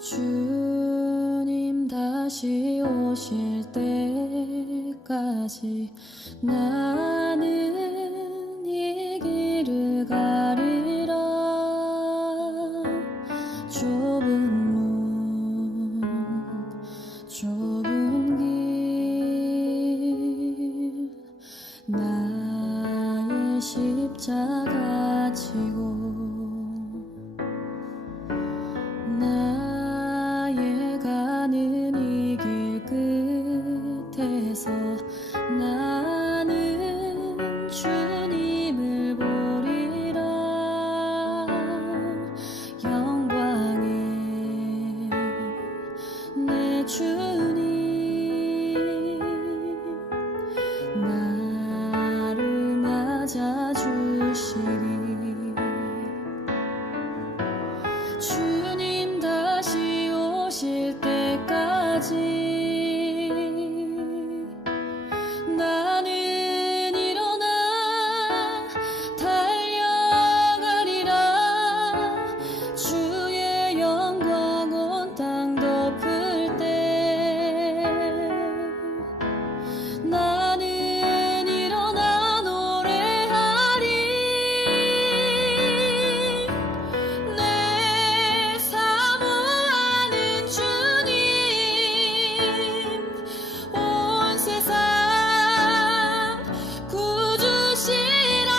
주님 다시 오실 때까지 나는 이 길을 가리라. 좁은 문 좁은 길 나의 십자가 지고 나의 가는 이 길 끝에서 나는 주님을 보리라. 영광의 내 주님 나를 맞아주시리. 주님 다시 오실 때까지 나는 일어나 달려가리라. 주의 영광 온 땅 덮을 때 나는 일어나 노래하리. 내 사모하는 주님 온 세상 구주시라.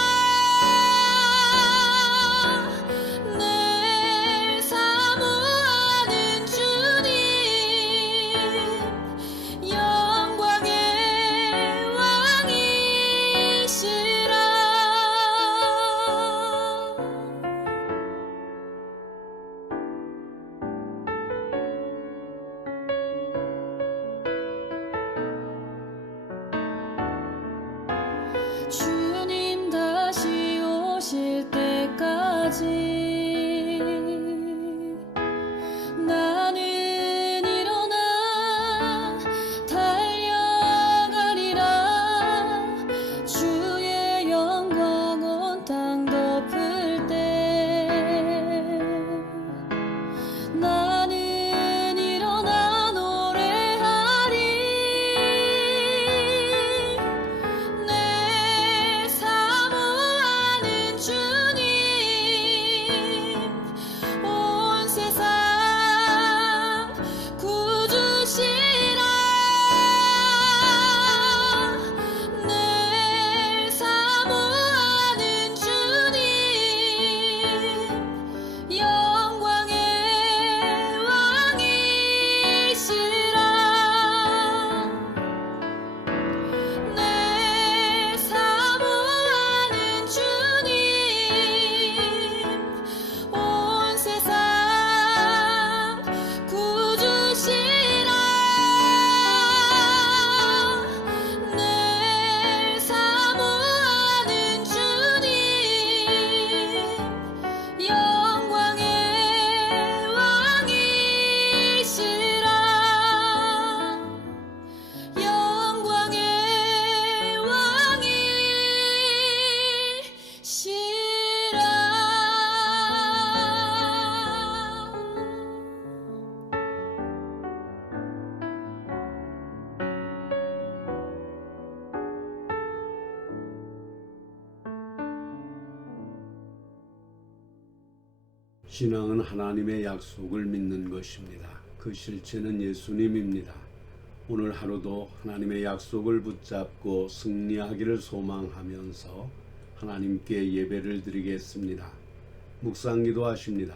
내 사모하는 주님 영광의 왕이시라. 주님 다시 오실 때까지 나는 일어나 달려가리라. 주의 영광 온 땅 덮을 때 나는 일어나 노래하리. 내 사모하는 주님 온 세상 구주시라. 내 사모하는 주님 영광의 왕이시라. 내 사모하는 주님 온 세상 구주시라. 내 사모하는 주님 영광의 왕이시라. 영광의 왕이시라. 신앙은 하나님의 약속을 믿는 것입니다. 그 실체는 예수님입니다. 오늘 하루도 하나님의 약속을 붙잡고 승리하기를 소망하면서 하나님께 예배를 드리겠습니다. 묵상기도 하십니다.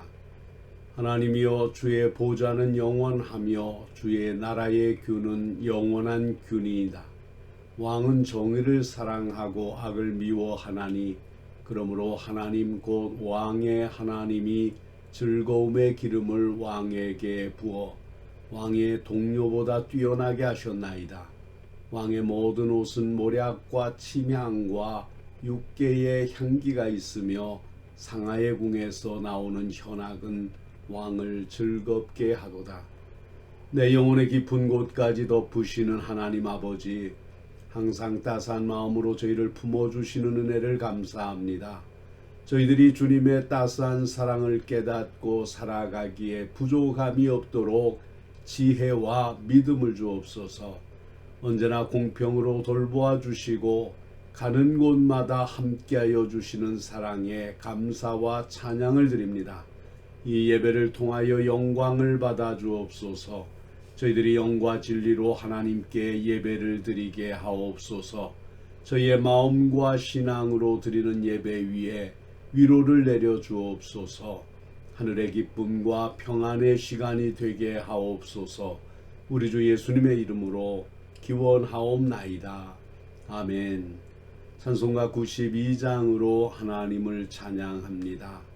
하나님이여, 주의 보좌는 영원하며 주의 나라의 균은 영원한 균이이다. 왕은 정의를 사랑하고 악을 미워하나니 그러므로 하나님 곧 왕의 하나님이 즐거움의 기름을 왕에게 부어 왕의 동료보다 뛰어나게 하셨나이다. 왕의 모든 옷은 모략과 침향과 육개의 향기가 있으며 상하의 궁에서 나오는 현악은 왕을 즐겁게 하도다. 내 영혼의 깊은 곳까지 덮으시는 하나님 아버지, 항상 따스한 마음으로 저희를 품어주시는 은혜를 감사합니다. 저희들이 주님의 따스한 사랑을 깨닫고 살아가기에 부족함이 없도록 지혜와 믿음을 주옵소서. 언제나 공평으로 돌보아 주시고 가는 곳마다 함께하여 주시는 사랑에 감사와 찬양을 드립니다. 이 예배를 통하여 영광을 받아 주옵소서. 저희들이 영과 진리로 하나님께 예배를 드리게 하옵소서. 저희의 마음과 신앙으로 드리는 예배 위에 위로를 내려 주옵소서. 하늘의 기쁨과 평안의 시간이 되게 하옵소서. 우리 주 예수님의 이름으로 기원하옵나이다. 아멘. 찬송가 92장으로 하나님을 찬양합니다.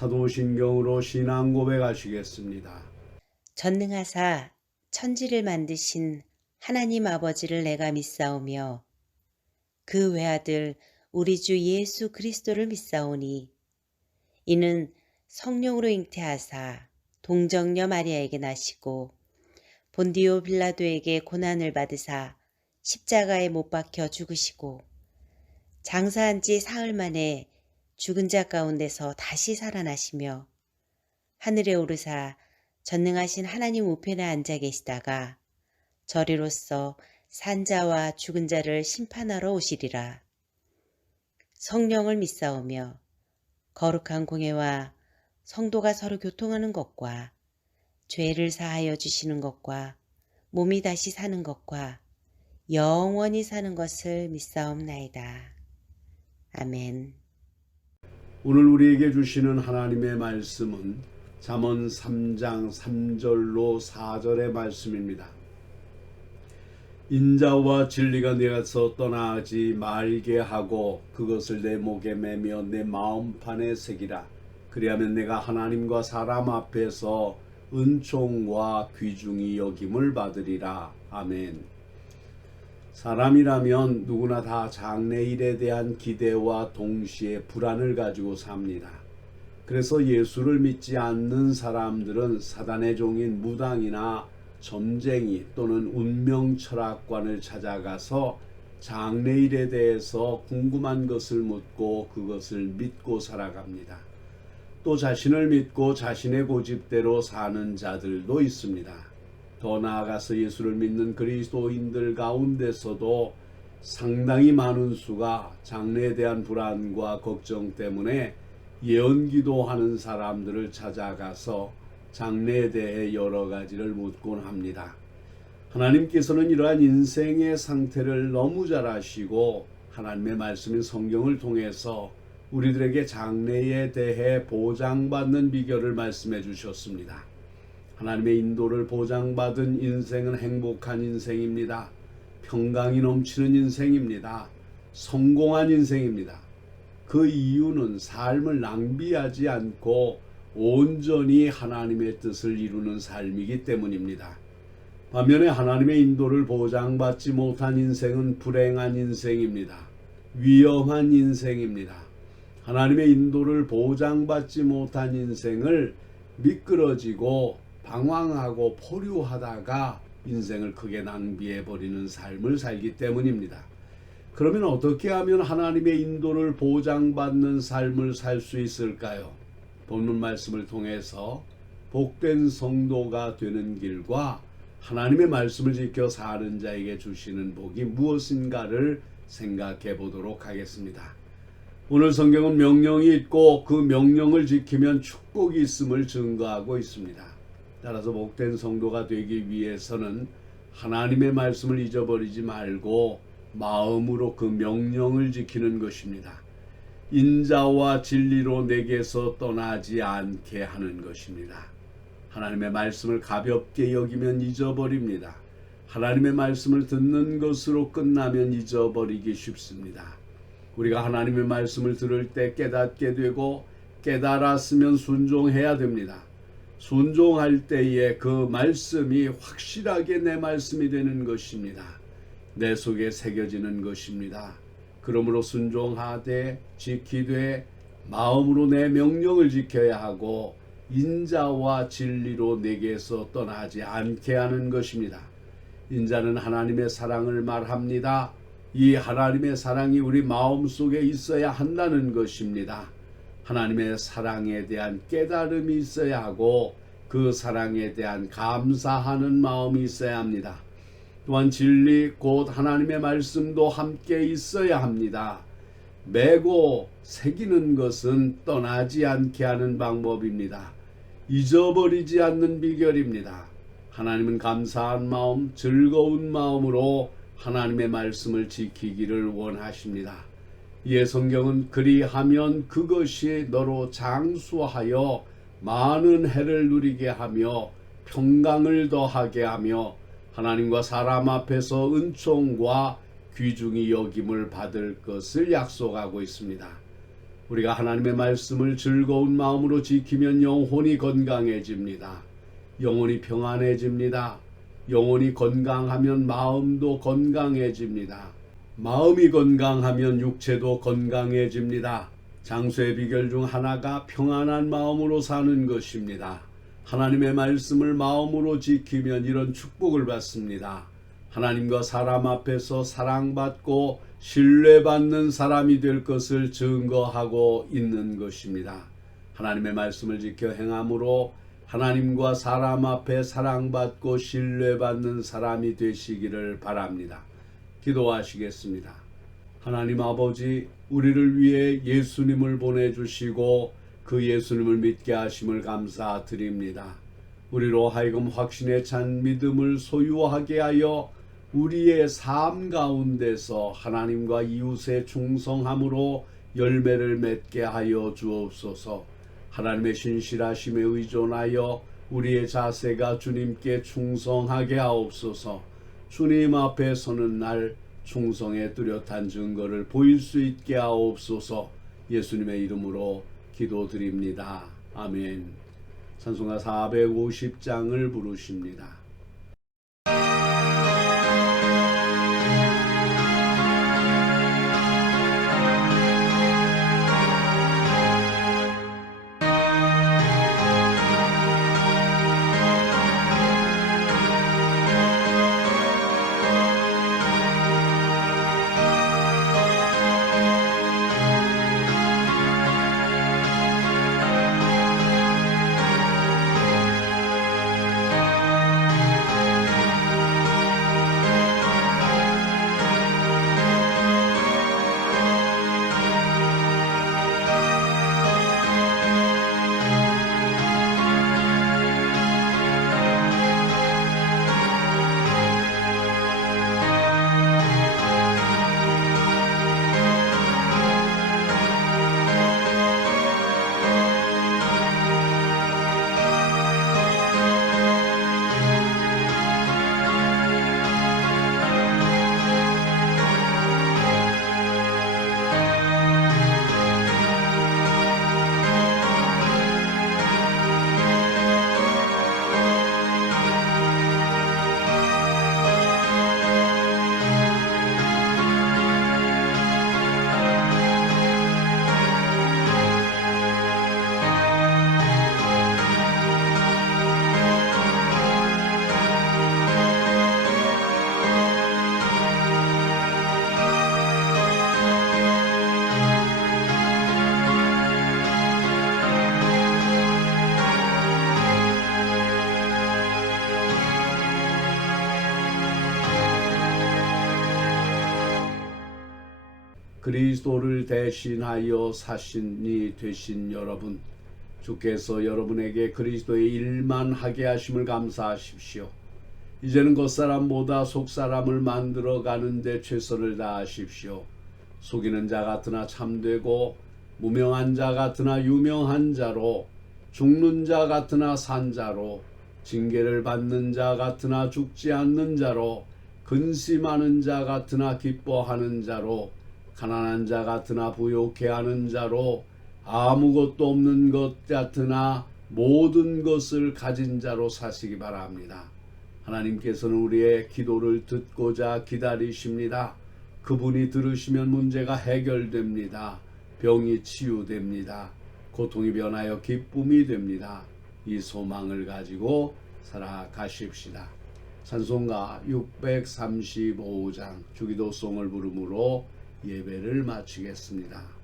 사도신경으로 신앙 고백하시겠습니다. 전능하사 천지를 만드신 하나님 아버지를 내가 믿사오며 그 외아들 우리 주 예수 그리스도를 믿사오니 이는 성령으로 잉태하사 동정녀 마리아에게 나시고 본디오 빌라도에게 고난을 받으사 십자가에 못 박혀 죽으시고 장사한 지 사흘 만에 죽은 자 가운데서 다시 살아나시며 하늘에 오르사 전능하신 하나님 우편에 앉아 계시다가 저리로서 산자와 죽은 자를 심판하러 오시리라. 성령을 믿사오며 거룩한 공회와 성도가 서로 교통하는 것과 죄를 사하여 주시는 것과 몸이 다시 사는 것과 영원히 사는 것을 믿사옵나이다. 아멘. 오늘 우리에게 주시는 하나님의 말씀은 잠언 3장 3절로 4절의 말씀입니다. 인자와 진리가 내게서 떠나지 말게 하고 그것을 내 목에 매며 내 마음판에 새기라. 그리하면 내가 하나님과 사람 앞에서 은총과 귀중히 여김을 받으리라. 아멘. 사람이라면 누구나 다 장래일에 대한 기대와 동시에 불안을 가지고 삽니다. 그래서 예수를 믿지 않는 사람들은 사단의 종인 무당이나 점쟁이 또는 운명 철학관을 찾아가서 장래일에 대해서 궁금한 것을 묻고 그것을 믿고 살아갑니다. 또 자신을 믿고 자신의 고집대로 사는 자들도 있습니다. 더 나아가서 예수를 믿는 그리스도인들 가운데서도 상당히 많은 수가 장래에 대한 불안과 걱정 때문에 예언기도 하는 사람들을 찾아가서 장래에 대해 여러 가지를 묻곤 합니다. 하나님께서는 이러한 인생의 상태를 너무 잘 아시고 하나님의 말씀인 성경을 통해서 우리들에게 장래에 대해 보장받는 비결을 말씀해 주셨습니다. 하나님의 인도를 보장받은 인생은 행복한 인생입니다. 평강이 넘치는 인생입니다. 성공한 인생입니다. 그 이유는 삶을 낭비하지 않고 온전히 하나님의 뜻을 이루는 삶이기 때문입니다. 반면에 하나님의 인도를 보장받지 못한 인생은 불행한 인생입니다. 위험한 인생입니다. 하나님의 인도를 보장받지 못한 인생을 미끄러지고 방황하고 포류하다가 인생을 크게 낭비해버리는 삶을 살기 때문입니다. 그러면 어떻게 하면 하나님의 인도를 보장받는 삶을 살 수 있을까요? 본문 말씀을 통해서 복된 성도가 되는 길과 하나님의 말씀을 지켜 사는 자에게 주시는 복이 무엇인가를 생각해 보도록 하겠습니다. 오늘 성경은 명령이 있고 그 명령을 지키면 축복이 있음을 증거하고 있습니다. 따라서 복된 성도가 되기 위해서는 하나님의 말씀을 잊어버리지 말고 마음으로 그 명령을 지키는 것입니다. 인자와 진리로 내게서 떠나지 않게 하는 것입니다. 하나님의 말씀을 가볍게 여기면 잊어버립니다. 하나님의 말씀을 듣는 것으로 끝나면 잊어버리기 쉽습니다. 우리가 하나님의 말씀을 들을 때 깨닫게 되고 깨달았으면 순종해야 됩니다. 순종할 때에 그 말씀이 확실하게 내 말씀이 되는 것입니다. 내 속에 새겨지는 것입니다. 그러므로 순종하되 지키되 마음으로 내 명령을 지켜야 하고 인자와 진리로 내게서 떠나지 않게 하는 것입니다. 인자는 하나님의 사랑을 말합니다. 이 하나님의 사랑이 우리 마음속에 있어야 한다는 것입니다. 하나님의 사랑에 대한 깨달음이 있어야 하고 그 사랑에 대한 감사하는 마음이 있어야 합니다. 또한 진리 곧 하나님의 말씀도 함께 있어야 합니다. 메고 새기는 것은 떠나지 않게 하는 방법입니다. 잊어버리지 않는 비결입니다. 하나님은 감사한 마음, 즐거운 마음으로 하나님의 말씀을 지키기를 원하십니다. 이에 성경은 그리하면 그것이 너로 장수하여 많은 해를 누리게 하며 평강을 더하게 하며 하나님과 사람 앞에서 은총과 귀중히 여김을 받을 것을 약속하고 있습니다. 우리가 하나님의 말씀을 즐거운 마음으로 지키면 영혼이 건강해집니다. 영혼이 평안해집니다. 영혼이 건강하면 마음도 건강해집니다. 마음이 건강하면 육체도 건강해집니다. 장수의 비결 중 하나가 평안한 마음으로 사는 것입니다. 하나님의 말씀을 마음으로 지키면 이런 축복을 받습니다. 하나님과 사람 앞에서 사랑받고 신뢰받는 사람이 될 것을 증거하고 있는 것입니다. 하나님의 말씀을 지켜 행함으로 하나님과 사람 앞에 사랑받고 신뢰받는 사람이 되시기를 바랍니다. 기도하시겠습니다. 하나님 아버지, 우리를 위해 예수님을 보내주시고 그 예수님을 믿게 하심을 감사드립니다. 우리로 하여금 확신에 찬 믿음을 소유하게 하여 우리의 삶 가운데서 하나님과 이웃에 충성함으로 열매를 맺게 하여 주옵소서. 하나님의 신실하심에 의존하여 우리의 자세가 주님께 충성하게 하옵소서. 주님 앞에 서는 날 충성의 뚜렷한 증거를 보일 수 있게 하옵소서. 예수님의 이름으로 기도드립니다. 아멘. 찬송가 450장을 부르십니다. 그리스도를 대신하여 사신이 되신 여러분, 주께서 여러분에게 그리스도의 일만 하게 하심을 감사하십시오. 이제는 겉사람보다 속사람을 만들어 가는데 최선을 다하십시오. 속이는 자 같으나 참되고 무명한 자 같으나 유명한 자로, 죽는 자 같으나 산 자로, 징계를 받는 자 같으나 죽지 않는 자로, 근심하는 자 같으나 기뻐하는 자로, 가난한 자 같으나 부요케 하는 자로, 아무것도 없는 것 같으나 모든 것을 가진 자로 사시기 바랍니다. 하나님께서는 우리의 기도를 듣고자 기다리십니다. 그분이 들으시면 문제가 해결됩니다. 병이 치유됩니다. 고통이 변하여 기쁨이 됩니다. 이 소망을 가지고 살아가십시다. 찬송가 635장 주기도송을 부르므로 예배를 마치겠습니다.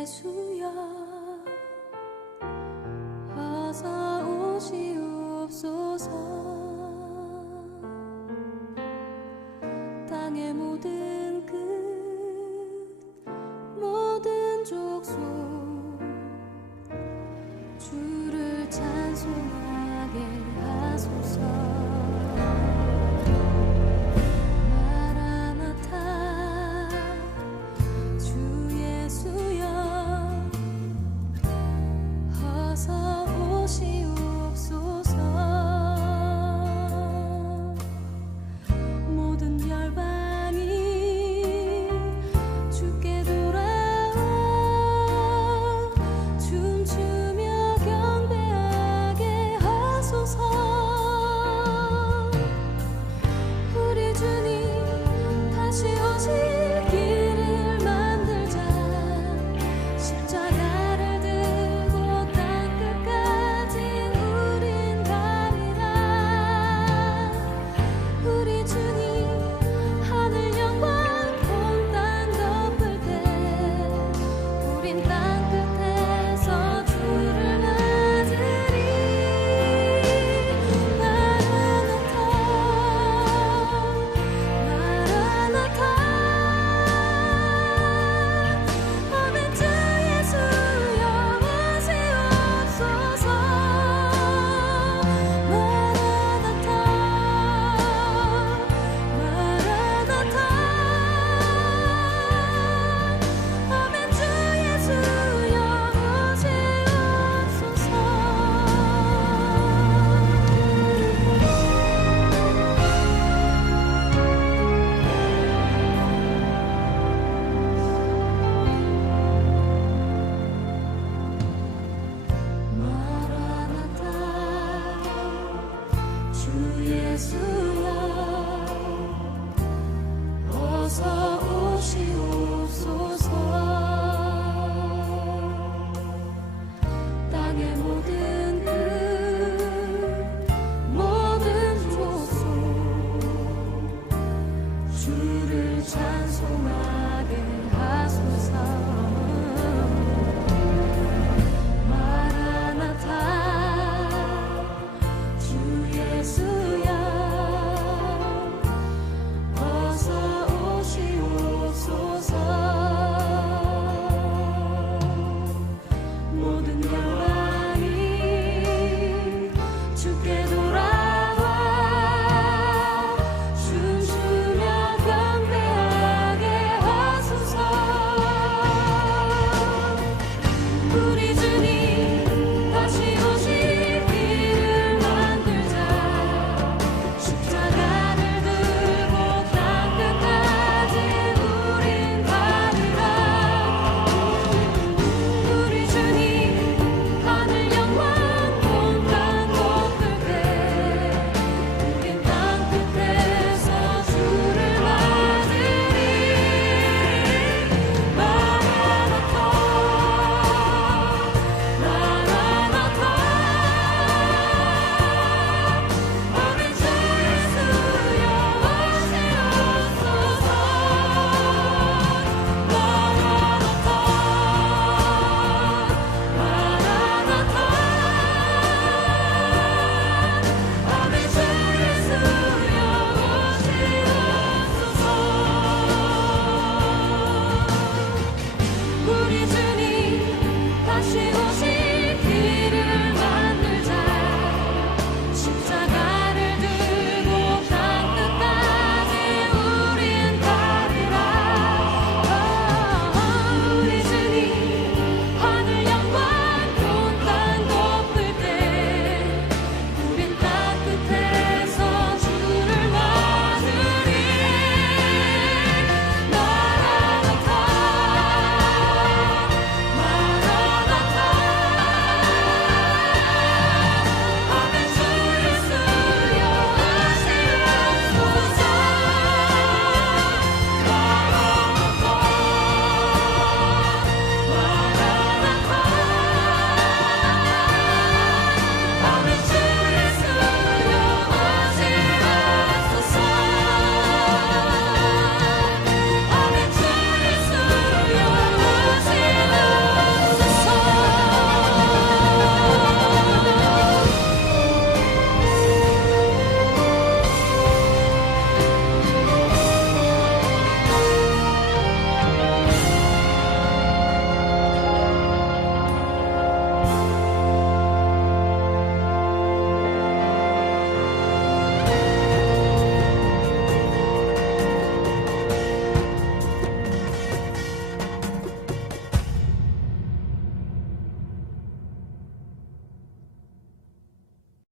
예수여 어서 오시옵소서. 땅의 모든